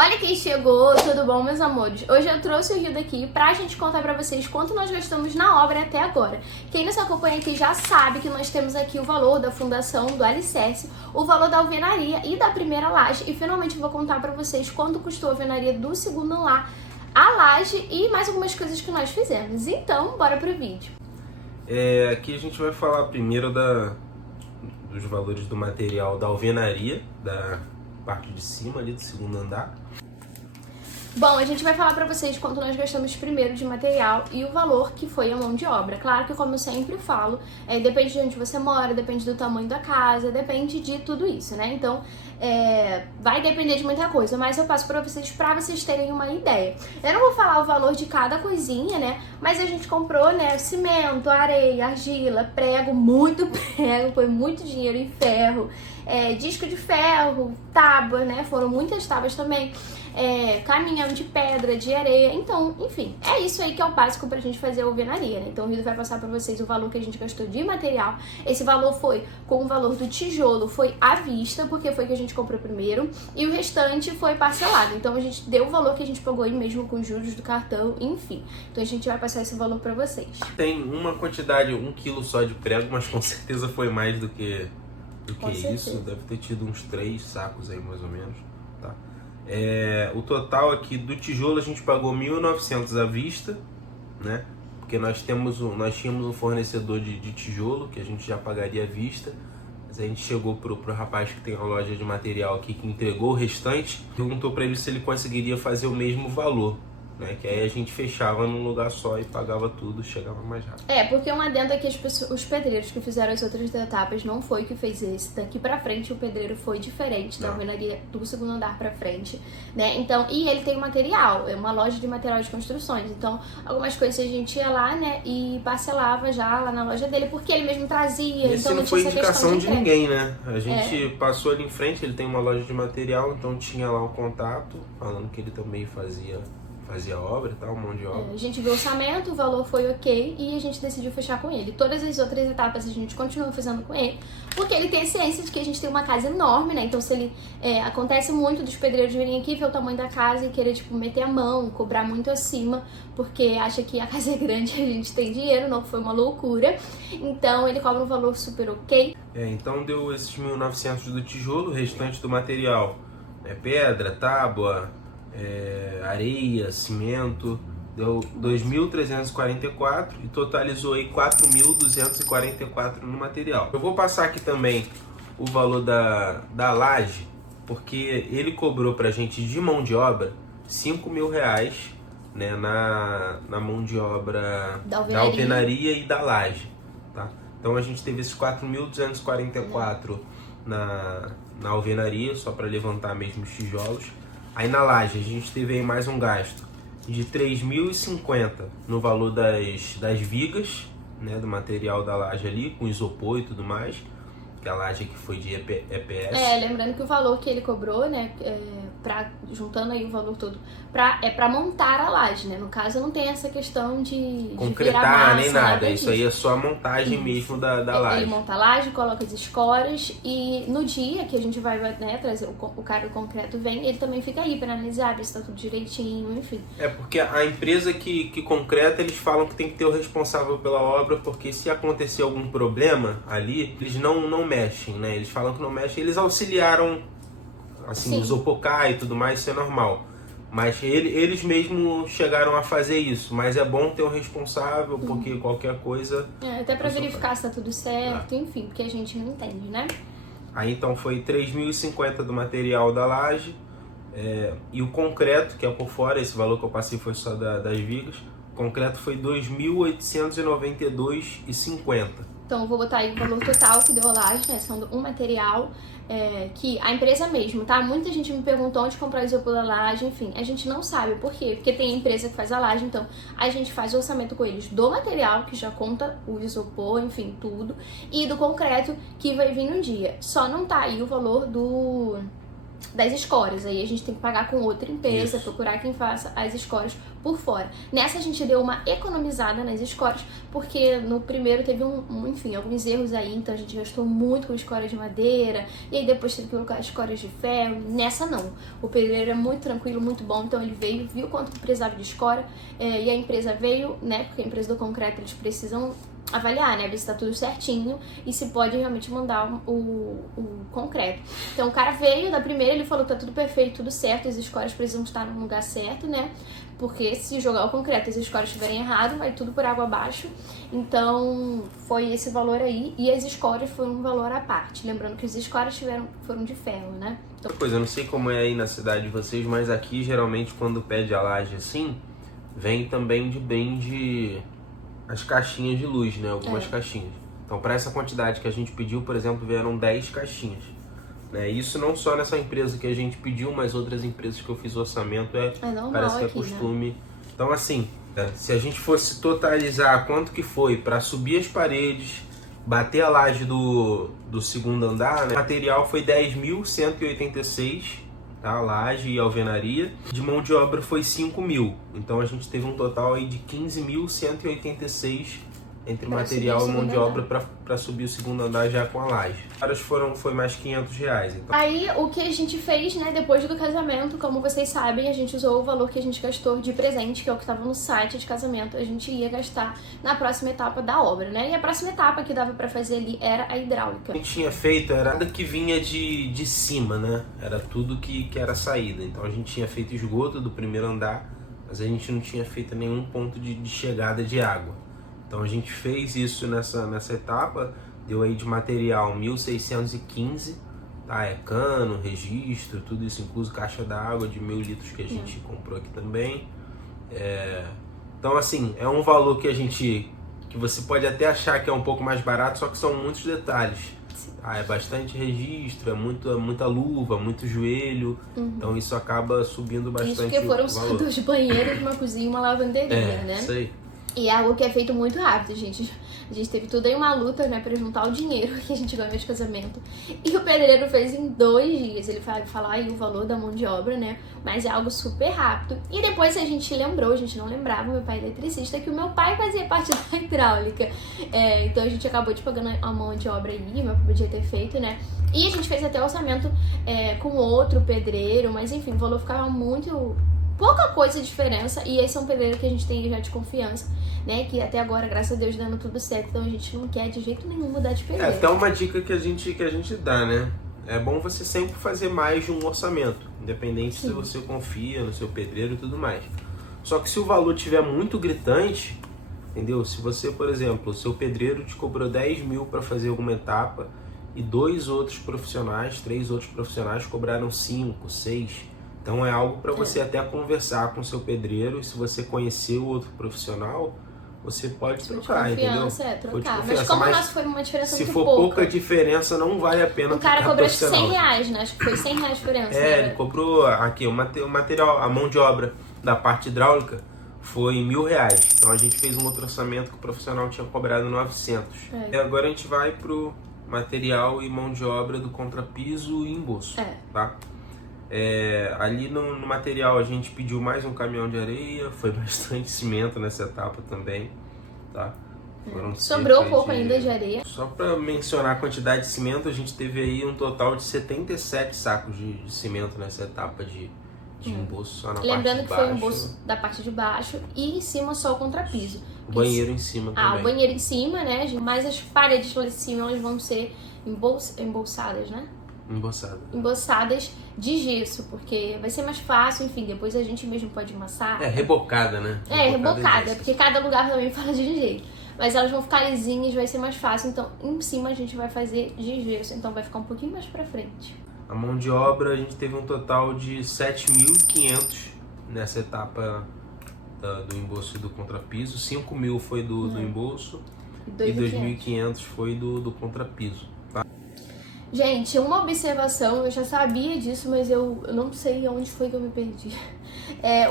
Olha quem chegou, tudo bom, meus amores? Hoje eu trouxe o Rildo aqui pra gente contar pra vocês quanto nós gastamos na obra até agora. Quem nos acompanha aqui já sabe que nós temos aqui o valor da fundação, do alicerce, o valor da alvenaria e da primeira laje. E finalmente eu vou contar pra vocês quanto custou a alvenaria do segundo lar, a laje e mais algumas coisas que nós fizemos. Então, bora pro vídeo. Aqui a gente vai falar primeiro dos valores do material da alvenaria, da parte de cima ali do segundo andar. Bom, a gente vai falar pra vocês quanto nós gastamos primeiro de material e o valor que foi a mão de obra. Claro que, como eu sempre falo, depende de onde você mora, depende do tamanho da casa, depende de tudo isso, né? Então, vai depender de muita coisa, mas eu passo pra vocês terem uma ideia. Eu não vou falar o valor de cada coisinha, né? Mas a gente comprou, né, cimento, areia, argila, prego, muito prego, foi muito dinheiro em ferro, disco de ferro, tábua, né? Foram muitas tábuas também. Caminhão de pedra, de areia, então, enfim, é isso aí que é o básico pra gente fazer a alvenaria, né? Então o Rildo vai passar pra vocês o valor que a gente gastou de material. Esse valor foi com o valor do tijolo, foi à vista, porque foi que a gente comprou primeiro, e o restante foi parcelado. Então a gente deu o valor que a gente pagou aí mesmo com os juros do cartão, enfim. Então a gente vai passar esse valor pra vocês. Tem uma quantidade, 1 quilo só de prego, mas com certeza foi mais do que isso. Deve ter tido uns 3 sacos aí mais ou menos, tá? O total aqui do tijolo a gente pagou 1.900 à vista, né? Porque nós tínhamos um fornecedor de tijolo que a gente já pagaria à vista, mas a gente chegou pro rapaz que tem uma loja de material aqui que entregou o restante, perguntou para ele se ele conseguiria fazer o mesmo valor, né? Que aí a gente fechava num lugar só e pagava tudo, chegava mais rápido. Porque uma adenda é que os pedreiros que fizeram as outras etapas não foi o que fez esse. Daqui pra frente o pedreiro foi diferente da alvenaria do segundo andar pra frente, né? Então, e ele tem material, é uma loja de material de construções. Então, algumas coisas a gente ia lá, né, e parcelava já lá na loja dele, porque ele mesmo trazia. Esse então não foi indicação de ninguém, né? A gente passou ali em frente, ele tem uma loja de material, então tinha lá o contato, falando que ele também fazia obra e tal, mão de obra. A gente viu o orçamento, o valor foi ok e a gente decidiu fechar com ele. Todas as outras etapas a gente continua fazendo com ele, porque ele tem a ciência de que a gente tem uma casa enorme, né? Então se ele acontece muito dos pedreiros virem aqui, ver o tamanho da casa e querer, tipo, meter a mão, cobrar muito acima, porque acha que a casa é grande e a gente tem dinheiro, não foi uma loucura. Então ele cobra um valor super ok. Então deu esses 1.900 do tijolo, o restante do material pedra, tábua, areia, cimento, deu 2.344 e totalizou aí 4.244 no material. Eu vou passar aqui também o valor da laje, porque ele cobrou pra gente de mão de obra R$5.000, né, na mão de obra da alvenaria e da laje, tá? Então a gente teve esses 4.244 na alvenaria, só para levantar mesmo os tijolos. Aí na laje a gente teve aí mais um gasto de 3.050 no valor das vigas, né, do material da laje ali, com isopor e tudo mais, que a laje aqui foi de EPS. Lembrando que o valor que ele cobrou, né, juntando aí o valor todo, pra montar a laje, né? No caso não tem essa questão de concretar, virar massa, nem nada. Isso aí é só a montagem mesmo da laje. Ele monta a laje, coloca as escoras e no dia que a gente vai, né, trazer o cara do concreto vem, ele também fica aí pra analisar, ver se tá tudo direitinho, enfim. Porque a empresa que concreta, eles falam que tem que ter o responsável pela obra, porque se acontecer algum problema ali, eles não mexem, né? Eles falam que não mexem, eles auxiliaram, assim, isopocar e tudo mais, isso é normal. Mas eles mesmos chegaram a fazer isso, mas é bom ter um responsável, porque qualquer coisa... até pra verificar se tá tudo certo, enfim, porque a gente não entende, né? Aí então foi 3.050 do material da laje, e o concreto, que é por fora, esse valor que eu passei foi só das vigas, o concreto foi 2.892,50. Então, eu vou botar aí o valor total que deu a laje, né? São um material que a empresa mesmo, tá? Muita gente me perguntou onde comprar isopor da laje, enfim. A gente não sabe por quê. Porque tem empresa que faz a laje, então a gente faz o orçamento com eles do material, que já conta o isopor, enfim, tudo. E do concreto, que vai vir no dia. Só não tá aí o valor das escoras. Aí a gente tem que pagar com outra empresa, Isso. procurar quem faça as escoras por fora. Nessa a gente deu uma economizada nas escoras, porque no primeiro teve enfim, alguns erros aí, então a gente gastou muito com escoras de madeira, e aí depois teve que colocar escoras de ferro. Nessa não. O pedreiro é muito tranquilo, muito bom, então ele veio, viu quanto que precisava de escora, e a empresa veio, né, porque a empresa do concreto eles precisam avaliar, né, ver se tá tudo certinho e se pode realmente mandar o concreto. Então o cara veio da primeira, ele falou que tá tudo perfeito, tudo certo, as escoras precisam estar no lugar certo, né, porque se jogar o concreto e as escoras estiverem errado, vai tudo por água abaixo. Então foi esse valor aí, e as escoras foram um valor à parte, lembrando que as escoras foram de ferro, né. Então, Pois eu não sei como é aí na cidade de vocês, mas aqui geralmente quando pede a laje assim, vem também de brinde as caixinhas de luz, né? Algumas caixinhas. Então, para essa quantidade que a gente pediu, por exemplo, vieram 10 caixinhas. Né? Isso não só nessa empresa que a gente pediu, mas outras empresas que eu fiz o orçamento, normal parece que é aqui, costume. Né? Então, assim, se a gente fosse totalizar quanto que foi para subir as paredes, bater a laje do segundo andar, né? O material foi 10.186, tá? Laje e alvenaria. De mão de obra foi 5.000. Então a gente teve um total aí de 15.186 entre material e mão de obra para subir o segundo andar já com a laje. As foi mais R$500. Então... Aí o que a gente fez, né, depois do casamento, como vocês sabem, a gente usou o valor que a gente gastou de presente, que é o que estava no site de casamento, a gente ia gastar na próxima etapa da obra, né? E a próxima etapa que dava para fazer ali era a hidráulica. O que a gente tinha feito era nada que vinha de cima, né? Era tudo que era saída. Então a gente tinha feito esgoto do primeiro andar, mas a gente não tinha feito nenhum ponto de chegada de água. Então a gente fez isso nessa etapa, deu aí de material 1.615, tá? É cano, registro, tudo isso incluso caixa d'água de 1.000 litros que a gente comprou aqui também. Então assim, é um valor que você pode até achar que é um pouco mais barato, só que são muitos detalhes. É bastante registro, é muita luva, muito joelho, então isso acaba subindo bastante o valor. Isso porque foram só 2 banheiros, uma cozinha e uma lavanderia, né? Isso aí. E é algo que é feito muito rápido, gente. A gente teve tudo aí uma luta, né, pra juntar o dinheiro que a gente ganhou de casamento. E o pedreiro fez em 2 dias. Ele vai falar aí o valor da mão de obra, né? Mas é algo super rápido. E depois a gente lembrou, a gente não lembrava, meu pai é eletricista, que o meu pai fazia parte da hidráulica. Então a gente acabou de pagando a mão de obra aí, meu pai podia ter feito, né? E a gente fez até orçamento com outro pedreiro, mas enfim, o valor ficava pouca coisa de diferença, e esse é um pedreiro que a gente tem já de confiança, né, que até agora, graças a Deus, dando tudo certo, então a gente não quer de jeito nenhum mudar de pedreiro. Até uma dica que a gente dá, né, é bom você sempre fazer mais de um orçamento, independente se você confia no seu pedreiro e tudo mais. Só que se o valor estiver muito gritante, entendeu? Se você, por exemplo, o seu pedreiro te cobrou 10.000 para fazer alguma etapa e 3 outros profissionais cobraram 5, 6. Então é algo para você até conversar com o seu pedreiro, e se você conhecer o outro profissional, você pode trocar, entendeu? Trocar. Mas como o nosso foi uma diferença muito pouca. Se for pouca diferença, não vale a pena. O cara cobrou R$100, né? Acho que foi R$100 a diferença. Ele cobrou aqui o material, a mão de obra da parte hidráulica foi R$1.000. Então a gente fez um outro orçamento que o profissional tinha cobrado 900. E agora a gente vai pro material e mão de obra do contrapiso e embolso, tá? Ali no material a gente pediu mais um caminhão de areia, foi bastante cimento nessa etapa também, tá? Sobrou um pouco ainda de areia. Só para mencionar a quantidade de cimento, a gente teve aí um total de 77 sacos de cimento nessa etapa de embolso, só na parte de baixo. Lembrando que foi o embolso da parte de baixo e em cima só o contrapiso. O banheiro em cima também. O banheiro em cima, né? Mas as paredes lá em cima elas vão ser embolsadas, né? Embolsadas de gesso, porque vai ser mais fácil, enfim, depois a gente mesmo pode amassar. Rebocada, né? Rebocada, porque cada lugar também fala de um jeito. Mas elas vão ficar lisinhas, vai ser mais fácil, então em cima a gente vai fazer de gesso, então vai ficar um pouquinho mais pra frente. A mão de obra a gente teve um total de 7.500 nessa etapa do embolso e do contrapiso, 5.000 foi do embolso e 2.500 foi do contrapiso. Gente, uma observação, eu já sabia disso, mas eu não sei onde foi que eu me perdi.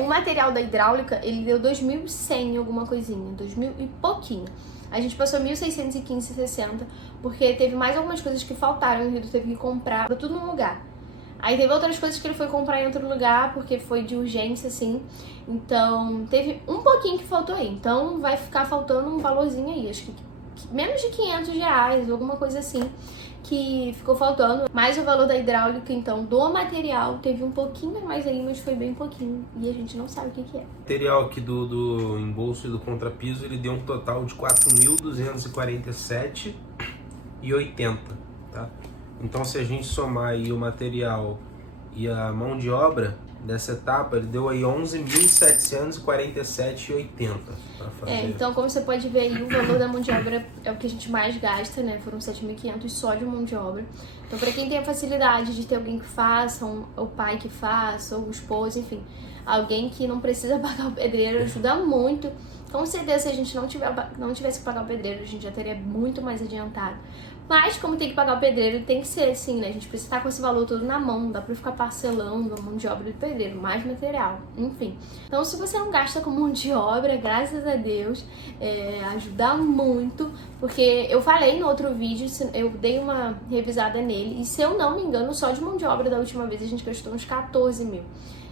O material da hidráulica, ele deu 2.100 alguma coisinha, 2.000 e pouquinho. A gente passou 1.615,60, porque teve mais algumas coisas que faltaram, o Rio teve que comprar, tudo num lugar. Aí teve outras coisas que ele foi comprar em outro lugar, porque foi de urgência, assim. Então, teve um pouquinho que faltou aí. Então, vai ficar faltando um valorzinho aí. Acho que menos de R$500, alguma coisa assim, que ficou faltando. Mais o valor da hidráulica, então, do material, teve um pouquinho mais aí, mas foi bem pouquinho. E a gente não sabe o que é. O material aqui do embolso e do contrapiso, ele deu um total de R$4.247,80, tá? Então, se a gente somar aí o material e a mão de obra dessa etapa, ele deu aí R$11.747,80 para fazer. Então, como você pode ver aí, o valor da mão de obra é o que a gente mais gasta, né? Foram R$7.500 só de mão de obra. Então, para quem tem a facilidade de ter alguém que faça, o pai que faça, ou o esposo, enfim, alguém que não precisa pagar o pedreiro, ajuda muito. Com certeza, se a gente não tivesse que pagar o pedreiro, a gente já teria muito mais adiantado. Mas, como tem que pagar o pedreiro, tem que ser assim, né? A gente precisa estar com esse valor todo na mão, não dá pra ficar parcelando a mão de obra do pedreiro, mais material, enfim. Então, se você não gasta com mão de obra, graças a Deus, ajuda muito, porque eu falei no outro vídeo, eu dei uma revisada nele, e se eu não me engano, só de mão de obra da última vez a gente gastou uns 14 mil.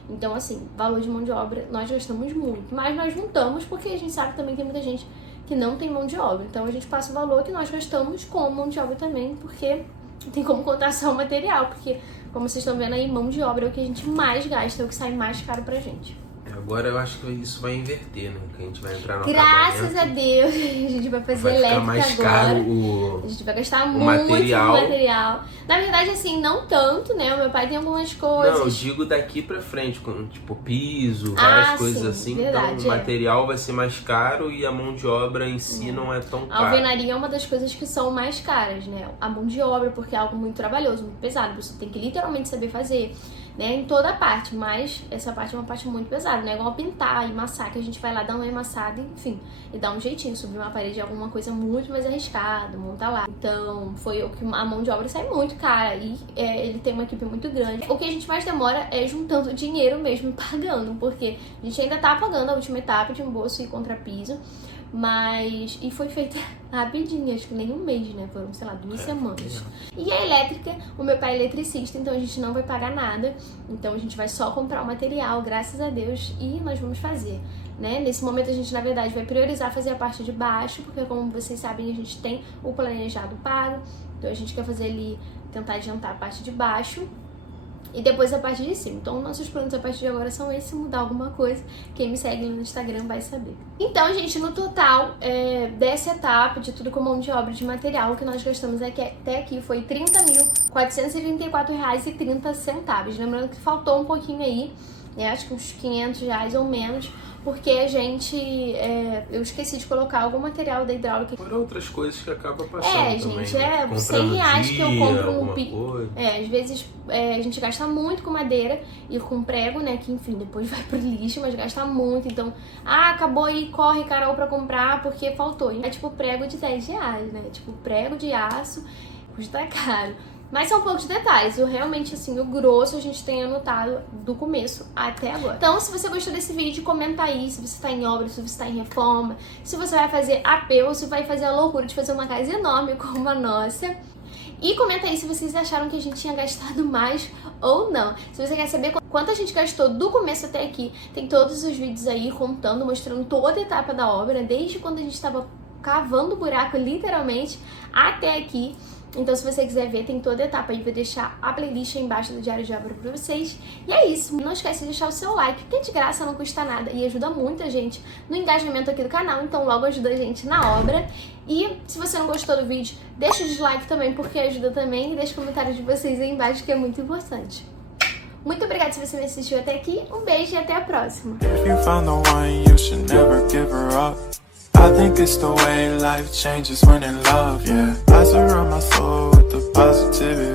Então, assim, valor de mão de obra, nós gastamos muito, mas nós juntamos porque a gente sabe que também tem muita gente que não tem mão de obra. Então, a gente passa o valor que nós gastamos com mão de obra também, porque tem como contar só o material, porque, como vocês estão vendo aí, mão de obra é o que a gente mais gasta, é o que sai mais caro pra gente. Agora eu acho que isso vai inverter, né? Que a gente vai entrar no Graças a Deus, a gente vai fazer elétrica agora. Mais caro a gente vai gastar muito material. Na verdade, assim, não tanto, né? O meu pai tem algumas coisas. Não, eu digo daqui pra frente, tipo piso, várias coisas sim, assim. Verdade, então o material vai ser mais caro e a mão de obra em si não é tão cara. A alvenaria é uma das coisas que são mais caras, né? A mão de obra, porque é algo muito trabalhoso, muito pesado. Você tem que literalmente saber fazer, né, em toda a parte, mas essa parte é uma parte muito pesada, não é igual pintar e amassar, que a gente vai lá dar uma amassada, enfim, e dar um jeitinho, subir uma parede, alguma coisa muito mais arriscada, montar lá. Então, foi o que a mão de obra sai muito cara e ele tem uma equipe muito grande. O que a gente mais demora é juntando dinheiro mesmo e pagando, porque a gente ainda tá pagando a última etapa de embolso e contrapiso, e foi feita rapidinho, acho que nem um mês, né? Foram, sei lá, 2 semanas. E a elétrica, o meu pai é eletricista, então a gente não vai pagar nada. Então a gente vai só comprar o material, graças a Deus, e nós vamos fazer, né? Nesse momento a gente, na verdade, vai priorizar fazer a parte de baixo, porque como vocês sabem, a gente tem o planejado pago. Então a gente quer fazer ali, tentar adiantar a parte de baixo e depois a parte de cima. Então, nossos planos a partir de agora são esses. Se mudar alguma coisa, quem me segue no Instagram vai saber. Então, gente, no total dessa etapa, de tudo com mão de obra de material, o que nós gastamos até aqui foi R$30.434,30. Lembrando que faltou um pouquinho aí, né? Acho que uns R$500 ou menos, porque a gente, eu esqueci de colocar algum material da hidráulica. Foram outras coisas que acabam passando gente, também, né? R$100 que eu compro no coisa. às vezes a gente gasta muito com madeira e com prego, né, que enfim, depois vai pro lixo, mas gasta muito. Então, acabou aí, corre, Carol, pra comprar porque faltou. É tipo prego de R$10, né, tipo prego de aço, custa caro. Mas são poucos detalhes, realmente assim, o grosso a gente tem anotado do começo até agora. Então, se você gostou desse vídeo, comenta aí se você tá em obra, se você tá em reforma, se você vai fazer AP ou se vai fazer a loucura de fazer uma casa enorme como a nossa. E comenta aí se vocês acharam que a gente tinha gastado mais ou não. Se você quer saber quanto a gente gastou do começo até aqui, tem todos os vídeos aí contando, mostrando toda a etapa da obra, desde quando a gente estava cavando o buraco, literalmente, até aqui. Então, se você quiser ver, tem toda a etapa aí, vou deixar a playlist aí embaixo do Diário de Obra pra vocês. E é isso, não esquece de deixar o seu like, que é de graça, não custa nada e ajuda muito a gente no engajamento aqui do canal, então logo ajuda a gente na obra. E se você não gostou do vídeo, deixa o dislike também, porque ajuda também, e deixa o comentário de vocês aí embaixo, que é muito importante. Muito obrigada se você me assistiu até aqui, um beijo e até a próxima! I think it's the way life changes when in love, yeah. I surround my soul with the positivity.